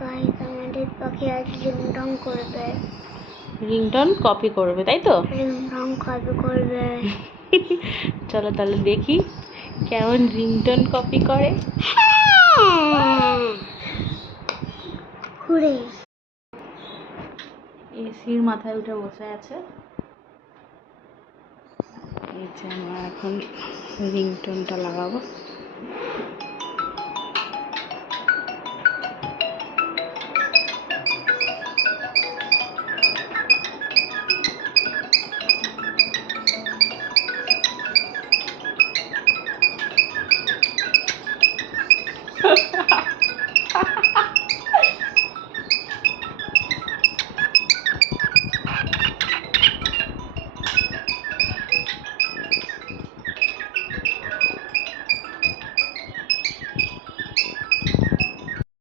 Guys আমাদের পাখি আজ রিংটং করবে। রিংটন কপি করবে তাই তো? রিংটং কপি করবে। চলো তাহলে দেখি কেমন রিংটন কপি করে। ঘুরে এসির মাথায় উঠে বসে আছে। এই যে আমরা এখন রিংটনটা লাগাবো।